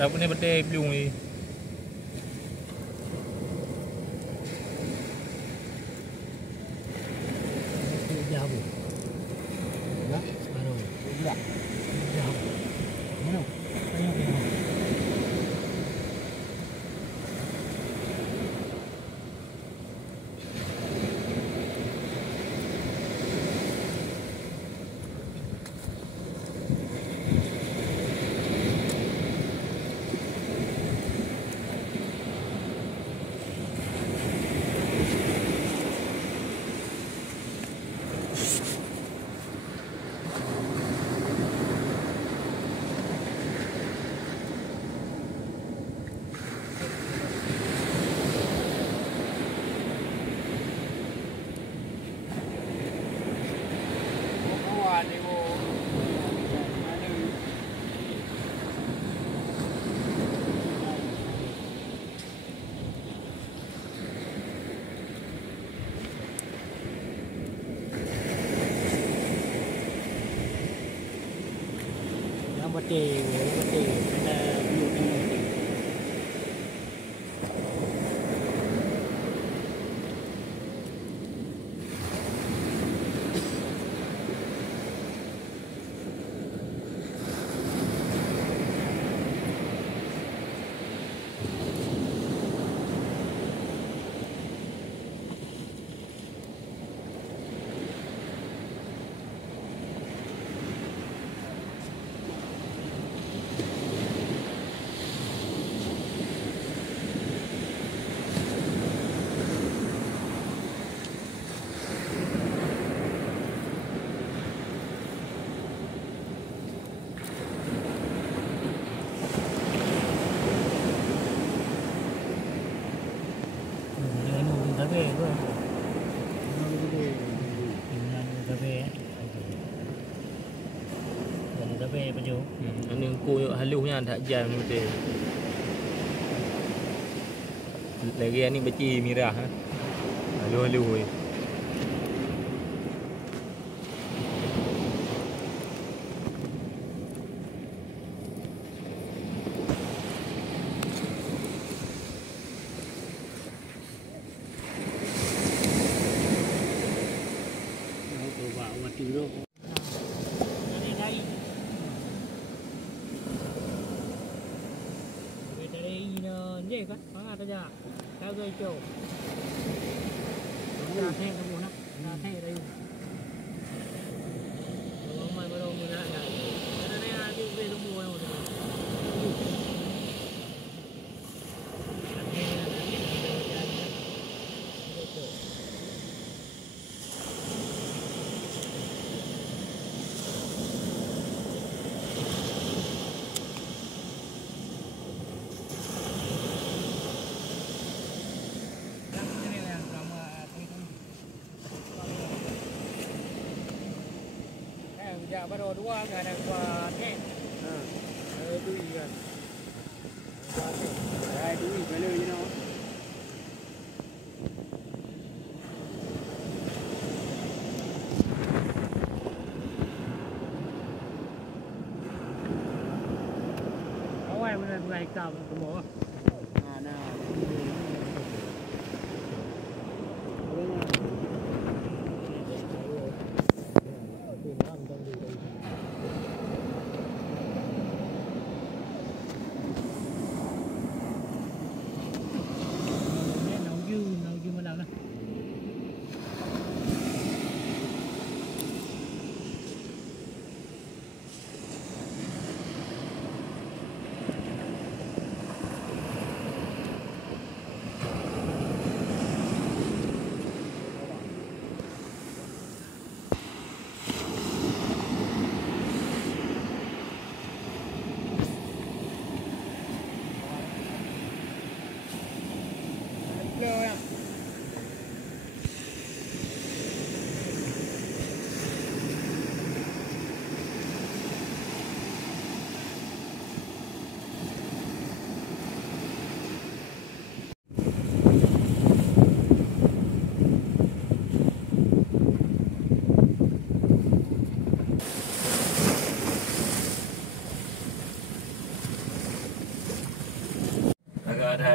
Dapat ni betul belum ni. Jauh. Ya, baru. Enggak. Jauh. Mana? Banyak ni. Betul, betul. Ada view ni. Ini aku halusnya tak jam betul. Lagi ni beci mirah. Halus-halus. Gì kan? Mana saja. Kau gay cow. Dah thay kamu nak? Dah thay dah. Kalau mai baru mula ya. Ada ni ada tu semua yang ada. Ya baru dua nggak ada dua tek. Dui kan. Dui beli you know. Awak benar benar ikam semua. Nah.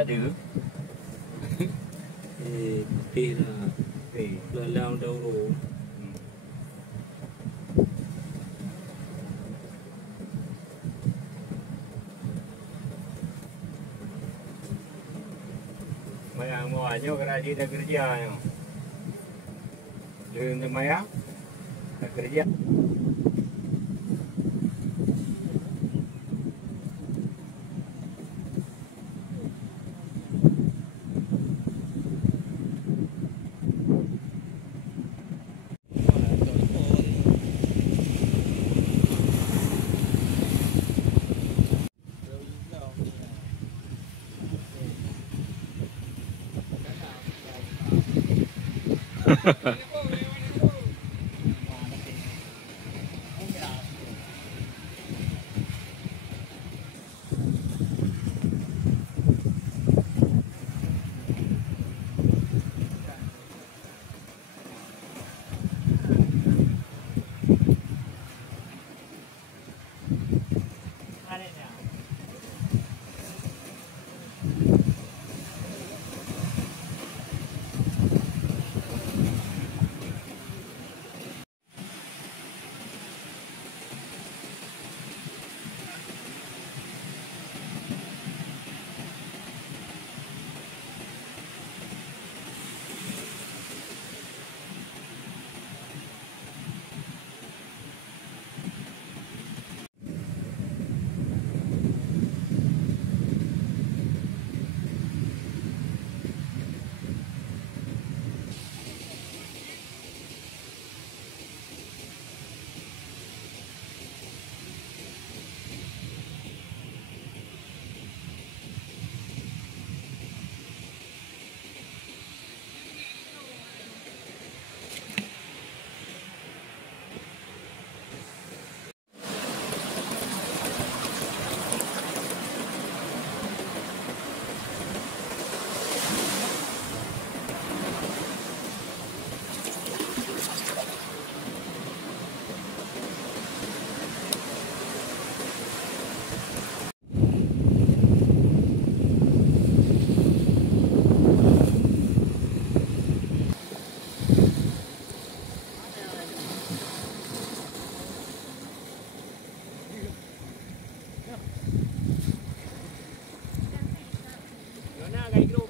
ada. Pih lah. Eh, Lalang dauro. mayang muanya kerana dia dah kerja ni. Dia untuk mayang dah kerja. Mana gaya